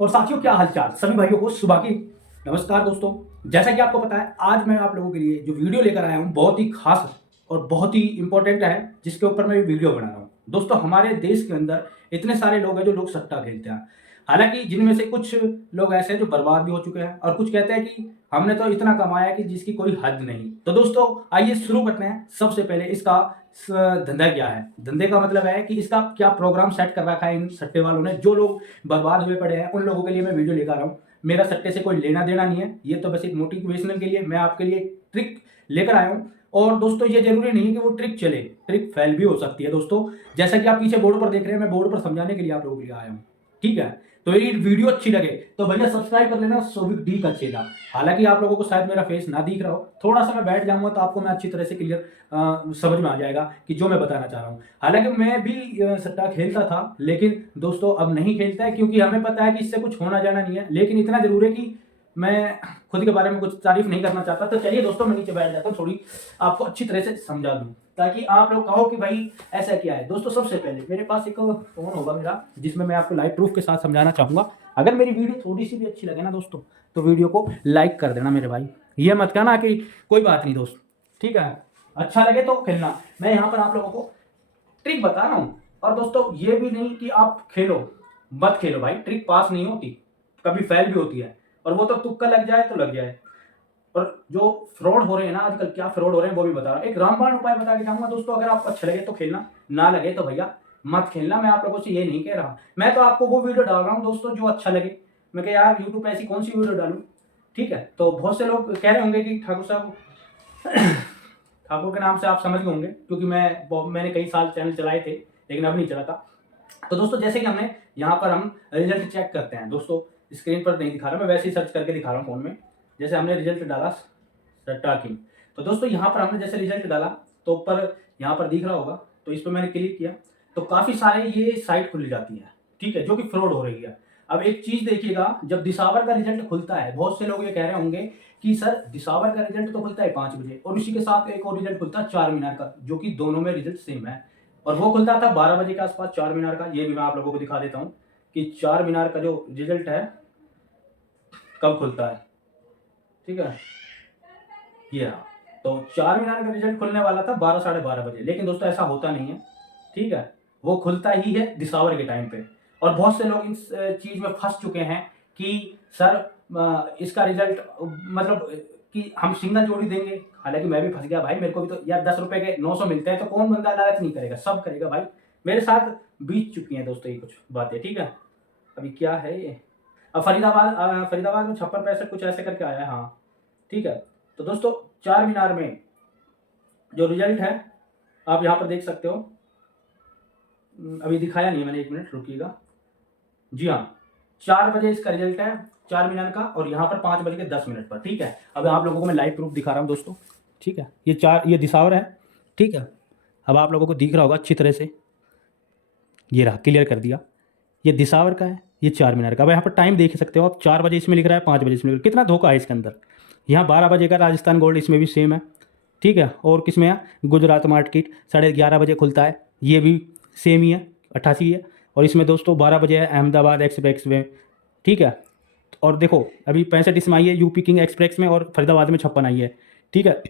और साथियों, क्या हालचाल सभी भाइयों को सुबह की नमस्कार। दोस्तों, जैसा कि आपको पता है, आज मैं आप लोगों के लिए जो वीडियो लेकर आया हूं बहुत ही खास और बहुत ही इंपॉर्टेंट है, जिसके ऊपर मैं वीडियो बना रहा हूं। दोस्तों, हमारे देश के अंदर इतने सारे लोग हैं जो लोग सट्टा खेलते हैं। हालांकि जिनमें से कुछ लोग ऐसे हैं जो बर्बाद भी हो चुके हैं, और कुछ कहते हैं कि हमने तो इतना कमाया कि जिसकी कोई हद नहीं। तो दोस्तों, आइए शुरू करते हैं। सबसे पहले इसका धंधा क्या है। धंधे का मतलब है कि इसका क्या प्रोग्राम सेट कर रखा है इन सट्टे वालों ने। जो लोग बर्बाद हुए पड़े हैं उन लोगों के लिए मैं वीडियो लेकर आ रहा हूँ। मेरा सट्टे से कोई लेना देना नहीं है, ये तो बस एक मोटिवेशनल के लिए मैं आपके लिए एक ट्रिक लेकर आया हूँ। और दोस्तों, ये जरूरी नहीं है कि वो ट्रिक चले, ट्रिक फेल भी हो सकती है। दोस्तों, जैसा कि आप पीछे बोर्ड पर देख रहे हैं, मैं बोर्ड पर समझाने के लिए आप लोगों के लिए आया हूँ। ठीक है, तो ये वीडियो अच्छी लगे तो भैया सब्सक्राइब कर लेना, सोविक डी का चेला। हालांकि आप लोगों को शायद मेरा फेस ना दिख रहा हो, थोड़ा सा मैं बैठ जाऊंगा तो आपको मैं अच्छी तरह से क्लियर समझ में आ जाएगा कि जो मैं बताना चाह रहा हूँ। हालांकि मैं भी सट्टा खेलता था, लेकिन दोस्तों अब नहीं खेलता है, क्योंकि हमें पता है कि इससे कुछ होना जाना नहीं है। लेकिन इतना जरूर है कि मैं खुद के बारे में कुछ तारीफ नहीं करना चाहता। तो चलिए दोस्तों, मैं नीचे बैठ जाता हूँ, थोड़ी आपको अच्छी तरह से समझा दूं, ताकि आप लोग कहो कि भाई ऐसा क्या है। दोस्तों, सबसे पहले मेरे पास एक फोन होगा मेरा, जिसमें मैं आपको लाइव प्रूफ के साथ समझाना चाहूंगा। अगर मेरी वीडियो थोड़ी सी भी अच्छी लगे ना दोस्तों, तो वीडियो को लाइक कर देना मेरे भाई। ये मत कहना कि कोई बात नहीं दोस्त, ठीक है, अच्छा लगे तो खेलना। मैं यहाँ पर आप लोगों को ट्रिक बता रहा हूँ। और दोस्तों, ये भी नहीं कि आप खेलो मत खेलो भाई, ट्रिक पास नहीं होती, कभी फेल भी होती है। और वो तो तुक्का लग जाए तो लग जाए। और जो फ्रॉड हो रहे हैं ना आजकल, क्या फ्रॉड हो रहे हैं वो भी बता रहा हूं। एक रामबाण उपाय बता के जाऊंगा दोस्तों। अगर आपको अच्छा लगे तो खेलना, ना लगे तो भैया मत खेलना। मैं आप लोगों से ये नहीं कह रहा, मैं तो आपको वो वीडियो डाल रहा हूँ दोस्तों जो अच्छा लगे। मैं कह यार यूट्यूब पे ऐसी कौन सी वीडियो डालूं। ठीक है, तो बहुत से लोग कह रहे होंगे कि ठाकुर साहब ठाकुर के नाम से आप समझ गए होंगे, क्योंकि मैंने कई साल चैनल चलाए थे, लेकिन अब नहीं चलाता। तो दोस्तों, जैसे कि हमने यहाँ पर हम रिजल्ट चेक करते हैं दोस्तों, स्क्रीन पर नहीं दिखा रहा, मैं वैसे ही सर्च करके दिखा रहा हूँ फोन में। जैसे हमने रिजल्ट डाला सट्टा किंग, तो दोस्तों यहाँ पर हमने जैसे रिजल्ट डाला, तो ऊपर यहाँ पर दिख रहा होगा, तो इस पर मैंने क्लिक किया तो काफी सारे ये साइट खुल जाती है, ठीक है, जो कि फ्रॉड हो रही है। अब एक चीज देखिएगा, जब दिसावर का रिजल्ट खुलता है, बहुत से लोग ये कह रहे होंगे कि सर दिसावर का रिजल्ट तो खुलता है 5 बजे, और इसी के साथ एक और रिजल्ट खुलता है 4 मीनार का, जो कि दोनों में रिजल्ट सेम है। और वो खुलता था 12 बजे के आसपास 4 मीनार का। ये भी मैं आप लोगों को दिखा देता हूँ कि 4 मीनार का जो रिजल्ट है कब खुलता है। ठीक है, ये रहा। तो 4 मीनार का रिजल्ट खुलने वाला था 12 साढ़े 12 बजे, लेकिन दोस्तों ऐसा होता नहीं है। ठीक है, वो खुलता ही है दिसावर के टाइम पे। और बहुत से लोग इस चीज में फंस चुके हैं कि सर इसका रिजल्ट मतलब कि हम सिंगल जोड़ी देंगे। हालांकि मैं भी फंस गया भाई, मेरे को भी तो यार 10 रुपए के 900 मिलते हैं, तो कौन बंदा लालच नहीं करेगा, सब करेगा भाई। मेरे साथ बीत चुकी हैं दोस्तों ये कुछ बातें। ठीक है, अभी क्या है ये, अब फरीदाबाद में 56 65 कुछ ऐसे करके आया है। हाँ, ठीक है। तो दोस्तों, 4 मीनार में जो रिजल्ट है आप यहाँ पर देख सकते हो। अभी दिखाया नहीं है मैंने, 1 मिनट रुकिएगा। जी हाँ, 4 बजे इसका रिजल्ट है 4 मीनार का, और यहाँ पर 5 बज के 10 मिनट पर। ठीक है, अब आप लोगों को मैं लाइव प्रूफ दिखा रहा हूँ दोस्तों। ठीक है, ये दिसावर है। ठीक है, अब आप लोगों को दिख रहा होगा अच्छी तरह से, ये रहा, क्लियर कर दिया। ये दिसावर का है, ये 4 मीनार का। अब यहाँ पर टाइम देख सकते हो आप, 4 बजे इसमें लिख रहा है, 5 बजे इसमें लिख रहा है। कितना धोखा है इसके अंदर। यहाँ 12 बजे का राजस्थान गोल्ड, इसमें भी सेम है। ठीक है, और किसमें है, गुजरात मार्केट 11:30 बजे खुलता है, ये भी सेम ही है, 88 है। और इसमें दोस्तों 12 बजे है अहमदाबाद एक्सप्रेस में। ठीक है, और देखो अभी 65 इसमें आई है यूपी किंग एक्सप्रेस में, और फरीदाबाद में 56 आई है। ठीक है,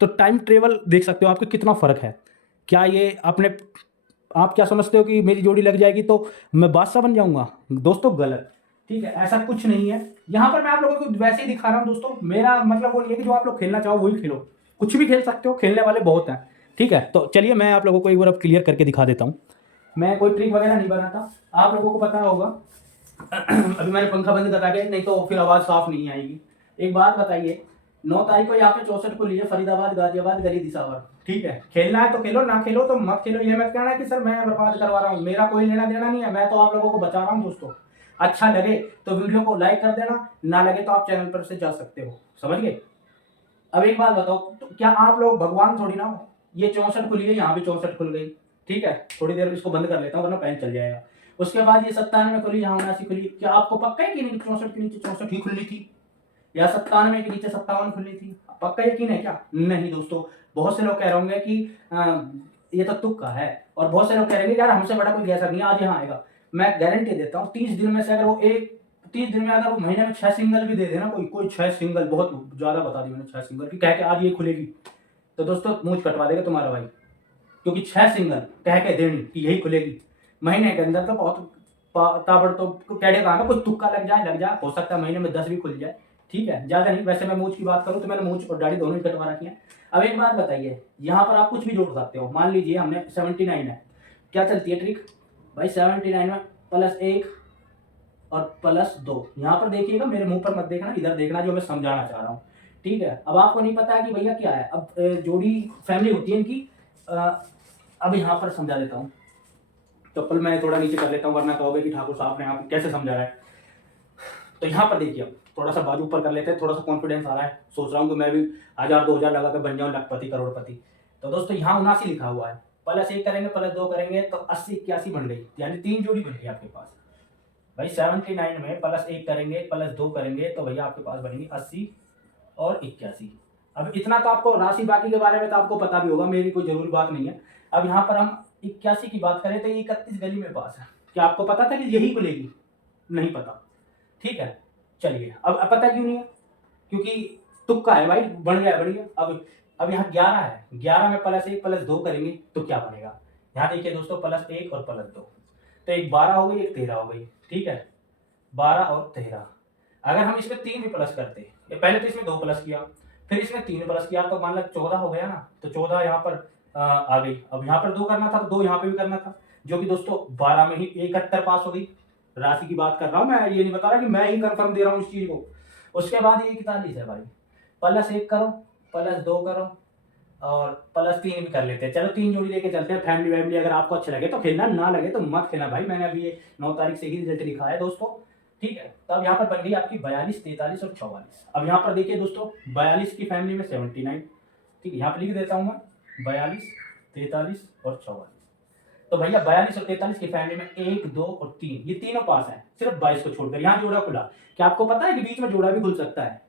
तो टाइम ट्रेवल देख सकते हो आपको कितना फ़र्क है। क्या ये आपने, आप क्या समझते हो कि मेरी जोड़ी लग जाएगी तो मैं बादशाह बन जाऊंगा? दोस्तों गलत। ठीक है, ऐसा कुछ नहीं है। यहाँ पर मैं आप लोगों को वैसे ही दिखा रहा हूँ दोस्तों। मेरा मतलब वो नहीं है कि जो आप लोग खेलना चाहो वही खेलो, कुछ भी खेल सकते हो, खेलने वाले बहुत हैं। ठीक है, तो चलिए मैं आप लोगों को एक बार अब क्लियर करके दिखा देता हूँ। मैं कोई ट्रिक वगैरह नहीं बनाता, आप लोगों को पता होगा। अभी मैंने पंखा बंद करा के, नहीं तो फिर आवाज़ साफ नहीं आएगी। एक बात बताइए, 9 तारीख को यहाँ पे 64 को लिए फरीदाबाद गाजियाबाद गली दिसावर। ठीक है, खेलना है तो खेलो, ना खेलो तो मत खेलो। ये मत कहना कि सर मैं बर्बाद करवा रहा हूँ, मेरा कोई लेना देना नहीं है। मैं तो आप लोगों को बचा रहा हूँ दोस्तों। अच्छा लगे तो वीडियो को लाइक कर देना, ना लगे तो आप चैनल पर से जा सकते हो, समझ गए। अब एक बात बताओ, तो क्या आप लोग भगवान थोड़ी ना हो। ये 64 खुली है, यहाँ भी 64 खुल गई। ठीक है, थोड़ी देर इसको बंद कर लेता हूँ वरना पेन चल जाएगा। उसके बाद ये 97 खुली, यहाँ 79 खुली। क्या आपको पक्का है कि नहीं 64 के नीचे 64 ही खुली थी, या 97 के नीचे 57 खुली थी? पक्का यकीन है क्या? नहीं दोस्तों, बहुत से लोग कह रहे होंगे कि ये तो तुक्का है, और बहुत से लोग कह रहे हैं यार हमसे बड़ा कोई गैसर नहीं आज यहाँ आएगा। मैं गारंटी देता हूँ 30 दिन में से अगर वो एक 30 दिन में अगर वो महीने में 6 सिंगल भी दे देना, कोई कोई 6 सिंगल, बहुत ज़्यादा बता दी मैंने, 6 सिंगल की कह के आज ये खुलेगी, तो दोस्तों मूंछ कटवा देगा तुम्हारा भाई। क्योंकि 6 सिंगल कह के देनी कि यही खुलेगी महीने के अंदर, तो बहुत ताबड़ तो कैडे का कोई तुक्का लग जाए, हो सकता है महीने में 10 भी खुल जाए। ठीक है, ज़्यादा नहीं। वैसे मैं मूंछ की बात करूँ तो मैंने मूंछ और दाढ़ी दोनों ही कटवा रखी है। अब एक बात बताइए, यहाँ पर आप कुछ भी जोड़ सकते हो। मान लीजिए हमने 79 है, क्या चलती है ट्रिक भाई, 79 में +1 और +2। यहाँ पर देखिएगा, मेरे मुंह पर मत देखना, इधर देखना जो मैं समझाना चाह रहा हूँ। ठीक है, अब आपको नहीं पता है कि भैया क्या है, अब जोड़ी फैमिली होती है इनकी। अब यहाँ पर समझा देता हूँ। चप्पल मैं थोड़ा नीचे कर लेता हूँ, वरना कहोगे कि ठाकुर साहब ने आपको कैसे समझा रहा है। तो यहाँ पर देखिए, अब थोड़ा सा बाजू ऊपर कर लेते हैं, थोड़ा सा कॉन्फिडेंस आ रहा है, सोच रहा हूँ कि मैं भी 1000-2000 लगा कर बन जाऊँ लखपति करोड़पति। तो दोस्तों यहाँ 79 लिखा हुआ है, +1 करेंगे +2 करेंगे तो 80-81 बन गई, यानी 3 जोड़ी बन गई आपके पास भाई। 79 में +1 करेंगे +2 करेंगे तो भैया आपके पास बनेगी 80 और 81। अब इतना तो आपको राशि बाकी के बारे में तो आपको पता भी होगा, मेरी कोई जरूरी बात नहीं है। अब यहाँ पर हम 81 की बात करें तो ये 31 गली में पास है। क्या आपको पता था कि यही खुलेगी? नहीं पता। ठीक है, चलिए। अब पता क्यों नहीं है? क्योंकि तुक्का है भाई, बढ़ गया बढ़िया। अब यहाँ 11 है, 11 में +1 +2 करेंगे तो क्या बनेगा? यहाँ देखिए दोस्तों, +1 और +2 तो एक 12 हो गई, एक 13 हो गई। ठीक है, 12 और 13। अगर हम इसमें 3 भी प्लस करते, पहले तो इसमें 2 प्लस किया, फिर इसमें 3 प्लस किया, तो मान लो 14 हो गया ना। तो 14 यहाँ पर आ गई। अब यहाँ पर 2 करना था तो 2 यहाँ पे भी करना था, जो कि दोस्तों 12 में ही 71 पास हो गई। राशि की बात कर रहा हूँ मैं, ये नहीं बता रहा कि मैं ही कंफर्म दे रहा हूँ इस चीज को। उसके बाद ये 41 है भाई, +1 करो +2 करो और +3 भी कर लेते हैं। चलो 3 जोड़ी लेके चलते हैं। फैमिली वैमिली अगर आपको अच्छा लगे तो खेलना, ना लगे तो मत खेलना भाई। मैंने अभी ये 9 तारीख से ही रिजल्ट लिखा है दोस्तों। ठीक है, तो अब यहाँ पर बन गई आपकी 42, 43 और 44। अब यहाँ पर देखिए दोस्तों, 42 की फैमिली में 79। ठीक है, यहाँ पर लिख देता हूँ मैं 42, 43 और 44। तो भैया 42 और 43 की फैमिली में 1, 2 और 3, ये तीनों पास है, सिर्फ 22 को छोड़कर। यहाँ जोड़ा खुला। क्या आपको पता है कि बीच में जोड़ा भी खुल सकता है?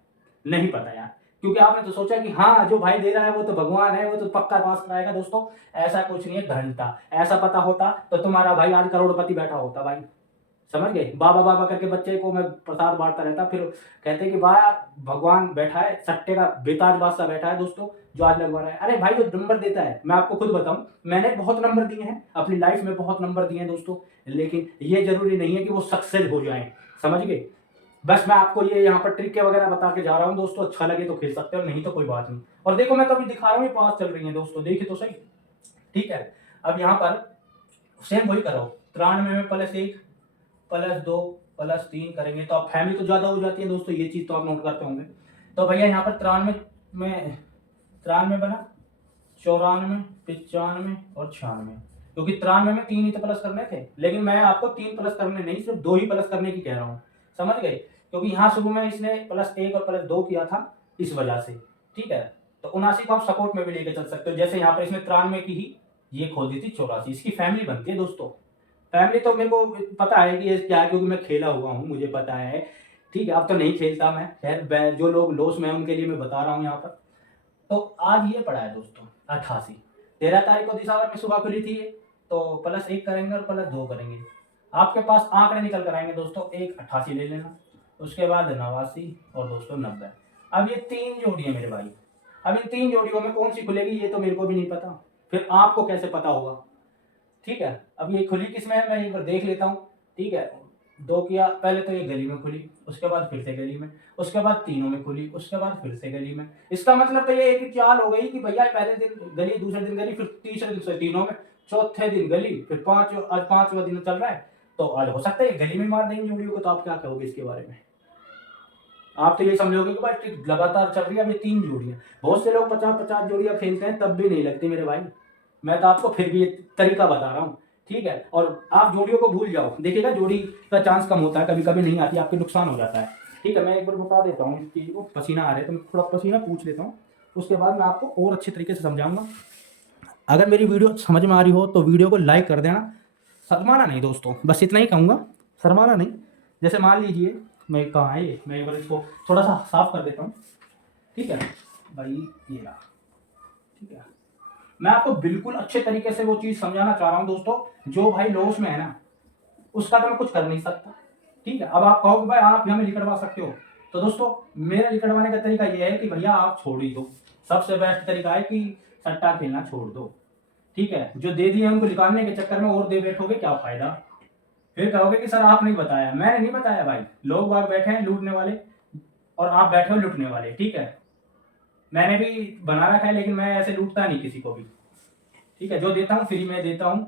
नहीं पता यार, क्योंकि आपने तो सोचा कि हाँ जो भाई दे रहा है वो तो भगवान है, वो तो पक्का पास कराएगा। दोस्तों ऐसा कुछ नहीं है, घंटा। ऐसा पता होता तो तुम्हारा भाई आज करोड़पति बैठा होता भाई। समझ गए? बाबा बाबा करके बच्चे को मैं प्रसाद बांटता रहता, फिर कहते कि वाह भगवान बैठा है, सट्टे का बेताज बादशाह बैठा है दोस्तों, जो आज लगवा रहा है। अरे भाई, जो नंबर देता है, मैं आपको खुद बताऊं, मैंने बहुत नंबर दिए हैं अपनी लाइफ में, बहुत नंबर दिए हैं दोस्तों, लेकिन ये जरूरी नहीं है कि वो सक्सेस हो जाए। समझ गए? बस मैं आपको ये यहाँ पर ट्रिक वगैरह बता के जा रहा हूँ दोस्तों। अच्छा लगे तो खेल सकते हो, नहीं तो कोई बात नहीं। और देखो मैं तो अभी दिखा रहा हूँ, ये पास चल रही है दोस्तों, देखिए तो सही। ठीक है, अब यहाँ पर सेम वही करो। 93 में +1 +2 +3 करेंगे तो अब फैमिली तो ज्यादा हो जाती है दोस्तों, ये चीज तो आप नोट करते होंगे। तो भैया यहाँ पर 93 बना, 94, 95 और 96। क्योंकि 93 में 3 ही तो प्लस करने थे, लेकिन मैं आपको 3 प्लस करने नहीं, सिर्फ 2 ही प्लस करने की कह रहा हूँ। समझ गए? क्योंकि यहाँ शुरू में इसने +1 और +2 किया था, इस वजह से। ठीक है, तो 79 को आप सपोर्ट में भी लेके चल सकते हो। जैसे यहाँ पर इसने 93 की ही ये खोल दी थी 84, इसकी फैमिली बनती है दोस्तों। फैमिली तो मेरे को पता है कि ये क्या है, क्योंकि मैं खेला हुआ हूँ, मुझे पता है। ठीक है, अब तो नहीं खेलता मैं, खैर जो लोग लॉस में हैं उनके लिए मैं बता रहा हूँ यहाँ पर। तो आज ये पड़ा है दोस्तों 88। 13 तारीख को दिसंबर में सुबह खुली थी ये, तो +1 करेंगे और +2 करेंगे। आपके पास आंकड़े निकल कर आएंगे दोस्तों, एक 88 ले लेना, उसके बाद 89 और दोस्तों 90। अब ये 3 जोड़ी है मेरे भाई। अब इन 3 जोड़ियों में कौन सी खुलेगी ये तो मेरे को भी नहीं पता, फिर आपको कैसे पता होगा? ठीक है, अब ये खुली किसमें है मैं एक बार देख लेता हूँ। ठीक है, 2 किया, पहले तो ये गली में खुली, उसके बाद फिर से गली में, उसके बाद तीनों में खुली, उसके बाद फिर से गली में। इसका मतलब तो ये एक ही चाल हो गई कि भैया पहले दिन गली, दूसरे दिन गली, फिर तीसरे दिन से तीनों में, चौथे दिन गली, फिर आज 5वां दिन चल रहा है। तो आज हो सकता है ये गली में मार देंगे जोड़ियों को। तो आप क्या कहोगे इसके बारे में? आप तो ये समझोगे कि भाई ट्रिक लगातार चल रही है, अभी 3 जोड़ियां। बहुत से लोग 50-50 जोड़ियां खेलते हैं, तब भी नहीं लगती मेरे भाई। मैं तो आपको फिर भी ये तरीका बता रहा हूँ। ठीक है, और आप जोड़ियों को भूल जाओ, देखिएगा जोड़ी का चांस कम होता है, कभी कभी नहीं आती, आपके नुकसान हो जाता है। ठीक है, मैं एक बार बता देता हूँ इस चीज़ को। पसीना आ रहा है तो मैं थोड़ा पसीना पूछ लेता हूँ, उसके बाद मैं आपको और अच्छे तरीके से समझाऊंगा। अगर मेरी वीडियो समझ में आ रही हो तो वीडियो को लाइक कर देना, शर्माना नहीं दोस्तों, बस इतना ही कहूँगा, शर्माना नहीं। जैसे मान लीजिए मैं, कहाँ है ये, मैं एक बार इसको थोड़ा सा साफ कर देता हूँ। ठीक है भाई, ये रहा। ठीक है, मैं आपको बिल्कुल अच्छे तरीके से वो चीज़ समझाना चाह रहा हूँ दोस्तों। जो भाई लॉस में है ना, उसका तो मैं कुछ कर नहीं सकता। ठीक है। अब आप कहोगे भाई आप हमें निकलवा सकते हो, तो दोस्तों मेरा निकलवाने का तरीका ये है कि भैया आप छोड़ ही दो। सबसे बेस्ट तरीका है कि सट्टा खेलना छोड़ दो। ठीक है, जो दे दिए उनको निकालने के चक्कर में और दे बैठोगे, क्या फायदा। फिर कहोगे कि सर आप नहीं बताया। मैंने नहीं बताया भाई, लोग बाग बैठे हैं लूटने वाले और आप बैठे हो लूटने वाले। ठीक है, मैंने भी बना रखा है लेकिन मैं ऐसे लूटता नहीं किसी को भी। ठीक है, जो देता हूँ फ्री में देता हूँ।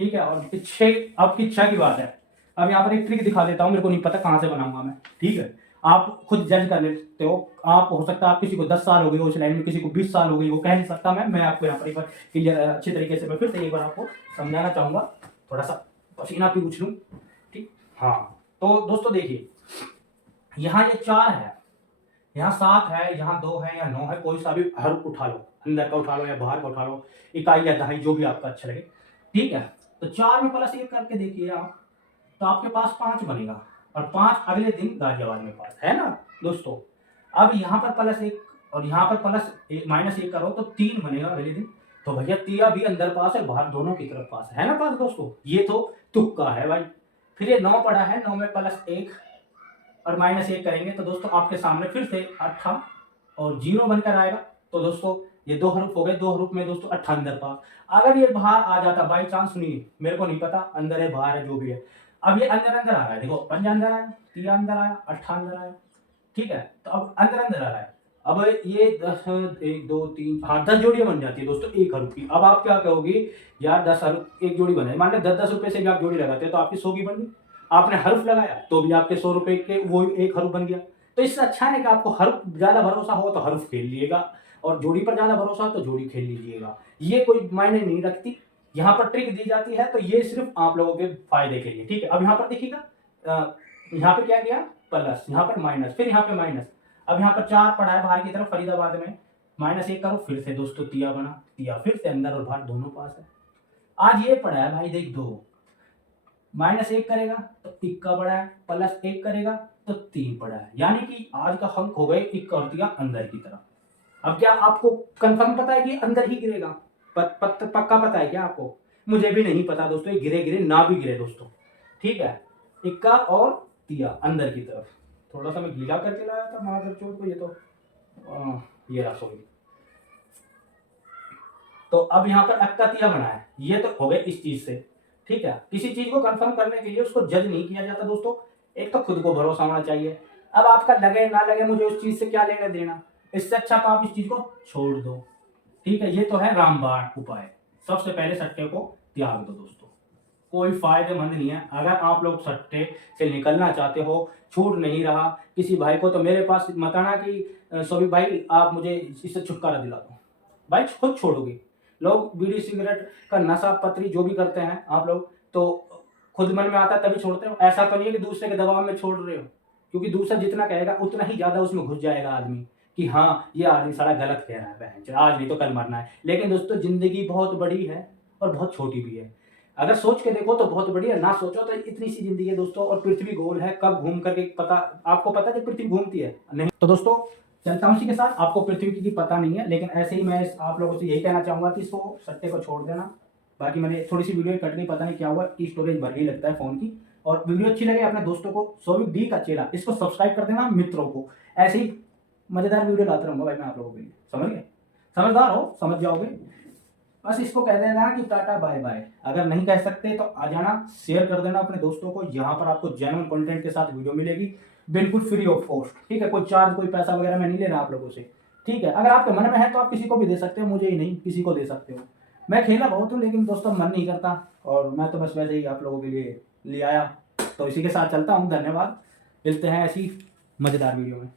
ठीक है, और इच्छे आपकी इच्छा की बात है। अब यहाँ पर एक ट्रिक दिखा देता हूँ, मेरे को नहीं पता कहाँ से बनाऊंगा मैं। ठीक है, आप खुद जज कर लेते हो। आप हो सकता है आप किसी को 10 साल हो गई हो इस लाइन में, किसी को 20 साल हो गई, वो कह नहीं सकता। मैं आपको यहाँ पर एक बार क्लियर अच्छी तरीके से मैं फिर से एक बार आपको समझाना चाहूंगा। थोड़ा सा पसीना भी पूछ लूँ। ठीक, हाँ। तो दोस्तों देखिए, यहाँ ये 4 है, यहाँ 7 है, यहाँ 2 है या 9 है, कोई सा भी हर उठा लो, अंदर का उठा लो या बाहर का उठा लो, इकाई या दहाई जो भी आपका अच्छा लगे। ठीक है, तो 4 में प्लस 1 करके देखिए आप, तो आपके पास 5 बनेगा और 5 अगले दिन गाजियाबाद में पास है ना दोस्तों। अब यहाँ पर प्लस 1 और यहाँ पर प्लस माइनस 1 करो तो 3 बनेगा अगले दिन। तो भैया तिया भी अंदर पास है बाहर दोनों की तरफ पास है ना पास दोस्तों। ये तो तुक्का है भाई। फिर ये 9 पड़ा है, 9 में प्लस 1 और माइनस 1 करेंगे तो दोस्तों आपके सामने फिर से 8 और 0 बनकर आएगा। तो दोस्तों ये 2 हरूफ हो गए, 2 हरूफ में दोस्तों 8 अंदर पास। अगर ये बाहर आ जाता बाई चांस, सुनिए मेरे को नहीं पता अंदर है बाहर है जो भी है, अब ये अंदर अंदर आ रहा है, देखो 5 अंदर आया, 3 अंदर आया, 8 अंदर आया। ठीक है, तो अब अंदर अंदर आ रहा है। अब ये 10 1 2 3 हाँ 10 जोड़ियां बन जाती है दोस्तों एक हरूफ की। अब आप क्या कहोगे यार 10 हरूफ एक जोड़ी बने, मान लो 10-10 रुपए से भी आप जोड़ी लगाते हैं तो आपकी 100 की बन गई। आपने हर्फ लगाया तो भी आपके 100 रुपए के वो एक हर्फ बन गया। तो इससे अच्छा है कि आपको हर्फ ज्यादा भरोसा हो तो हर्फ खेल लीजिएगा और जोड़ी पर ज्यादा भरोसा हो तो जोड़ी खेल लीजिएगा। ये कोई मायने नहीं रखती, यहाँ पर ट्रिक दी जाती है तो ये सिर्फ आप लोगों के फायदे के लिए। ठीक है, अब यहाँ पर देखिएगा, यहाँ पे क्या गया प्लस, यहाँ पर माइनस, फिर यहाँ पे माइनस। अब यहाँ पर 4 पड़ा है बाहर की तरफ फरीदाबाद में, माइनस 1 करो फिर से दोस्तों तिया बना, तिया फिर से अंदर और बाहर दोनों पास है। आज ये पड़ा है भाई देख 2, माइनस 1 करेगा तो इक्का पड़ा है, प्लस 1 करेगा तो 3 पड़ा है, यानी कि आज का अंक हो गए इक्का और तिया अंदर की तरफ। अब क्या आपको कंफर्म पता है कि अंदर ही गिरेगा? पक्का पता है क्या आपको? मुझे भी नहीं पता दोस्तों, ये गिरे गिरे ना भी गिरे दोस्तों। ठीक है, इक्का और तिया अंदर की तरफ। थोड़ा सा मैं गीला करके लाया था महादेव को, ये तो ये रहा सॉरी। तो अब यहाँ पर अक्का तिया बना है, ये तो हो गए इस चीज से। ठीक है, किसी चीज को कंफर्म करने के लिए उसको जज नहीं किया जाता दोस्तों, एक तो खुद को भरोसा होना चाहिए। अब आपका लगे ना लगे मुझे उस चीज से क्या लेना देना, इससे अच्छा तो आप इस चीज को छोड़ दो। ठीक है, ये तो है रामबाण उपाय। सबसे पहले सट्टे को त्याग दो दोस्तों, कोई फायदेमंद नहीं है। अगर आप लोग सट्टे से निकलना चाहते हो, छूट नहीं रहा किसी भाई को, तो मेरे पास मत आना कि सभी भाई आप मुझे इससे छुटकारा दिला दो। भाई खुद छोड़ोगे। लोग बीड़ी सिगरेट का नशा पत्री जो भी करते हैं आप लोग, तो खुद मन में आता है तभी छोड़ते हो। ऐसा तो नहीं है कि दूसरे के दबाव में छोड़ रहे हो, क्योंकि दूसरा जितना कहेगा उतना ही ज्यादा उसमें घुस जाएगा आदमी कि हाँ ये आदमी सारा गलत कह रहा है, बहन आज नहीं तो कल मरना है। लेकिन दोस्तों जिंदगी बहुत बड़ी है और बहुत छोटी भी है। अगर सोच के देखो तो बहुत बड़ी है, ना सोचो तो इतनी सी जिंदगी है दोस्तों। और पृथ्वी गोल है, कब घूम करके पता आपको पता है कि पृथ्वी घूमती है नहीं। तो दोस्तों चलता हूँ इसी के साथ, आपको पृथ्वी की पता नहीं है, लेकिन ऐसे ही मैं आप लोगों से यही कहना चाहूंगा कि इसको सट्टे को छोड़ देना। बाकी मैंने थोड़ी सी वीडियो कट गई, पता नहीं क्या हुआ, की स्टोरेज भर गई लगता है फोन की। और वीडियो अच्छी लगे अपने दोस्तों को, सौविक डी का चेला, इसको सब्सक्राइब कर देना मित्रों को। ऐसे ही मजेदार वीडियो लाता रहूंगा भाई मैं आप लोगों के लिए, समझ गए? समझदार हो समझ जाओगे। बस इसको कह देना कि टाटा बाय बाय। अगर नहीं कह सकते तो आ जाना, शेयर कर देना अपने दोस्तों को। यहाँ पर आपको जेन्युइन कंटेंट के साथ वीडियो मिलेगी, बिल्कुल फ्री ऑफ कॉस्ट। ठीक है, कोई चार्ज कोई पैसा वगैरह मैं नहीं ले रहा आप लोगों से। ठीक है, अगर आपके मन में है तो आप किसी को भी दे सकते हो, मुझे ही नहीं किसी को दे सकते हो। मैं खेला बहुत हूँ लेकिन दोस्तों मन नहीं करता, और मैं तो बस वैसे ही आप लोगों के लिए ले आया। तो इसी के साथ चलता हूँ, धन्यवाद। मिलते हैं ऐसी मजेदार वीडियो में।